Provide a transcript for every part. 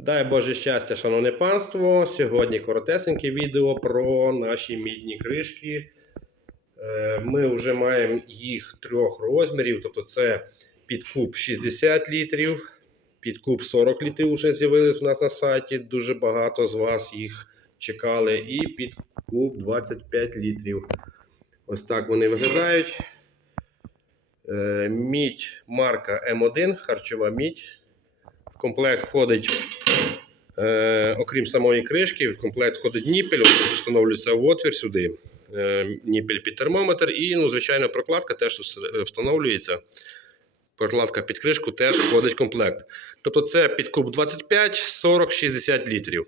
Дай Боже щастя, шановне панство. Сьогодні коротесеньке відео про наші мідні кришки. Е, Ми вже маємо їх трьох розмірів, тобто це підкуб 60 літрів, підкуб 40 літрів вже з'явились у нас на сайті. Дуже багато з вас їх чекали. І підкуб 25 літрів. Ось так вони виглядають. Е, Мідь марка М1, харчова мідь. В комплект входить, е, окрім самої кришки, в комплект входить ніпель, встановлюється в отвір сюди. Е, ніпель під термометр і, ну, звичайно, прокладка теж встановлюється. Прокладка під кришку теж входить в комплект. Тобто це підкуп 25, 40, 60 літрів.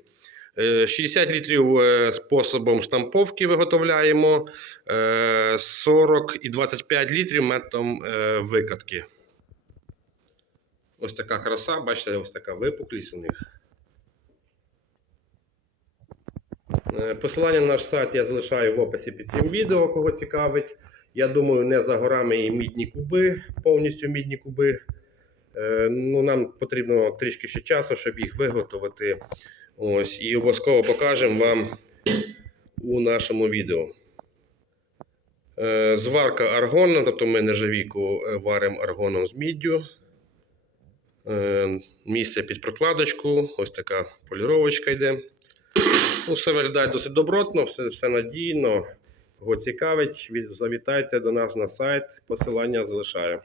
Е, 60 літрів е, способом штамповки виготовляємо, е, 40 і 25 літрів методом е, викатки. Ось така краса, бачите, ось така випуклість у них. Е, Посилання на наш сайт я залишаю в описі під цим відео, кого цікавить. Я думаю, не за горами і мідні куби, повністю мідні куби. Е, Ну, нам потрібно трішки ще часу, щоб їх виготовити. Ось, і обов'язково покажемо вам у нашому відео. Е, Зварка аргонна, тобто ми нержавійку е, варимо аргоном з міддю. Е, Місце під прокладочку, ось така поліровочка йде. Все виглядає досить добротно, все, все надійно. Кого цікавить, завітайте до нас на сайт, посилання залишаю.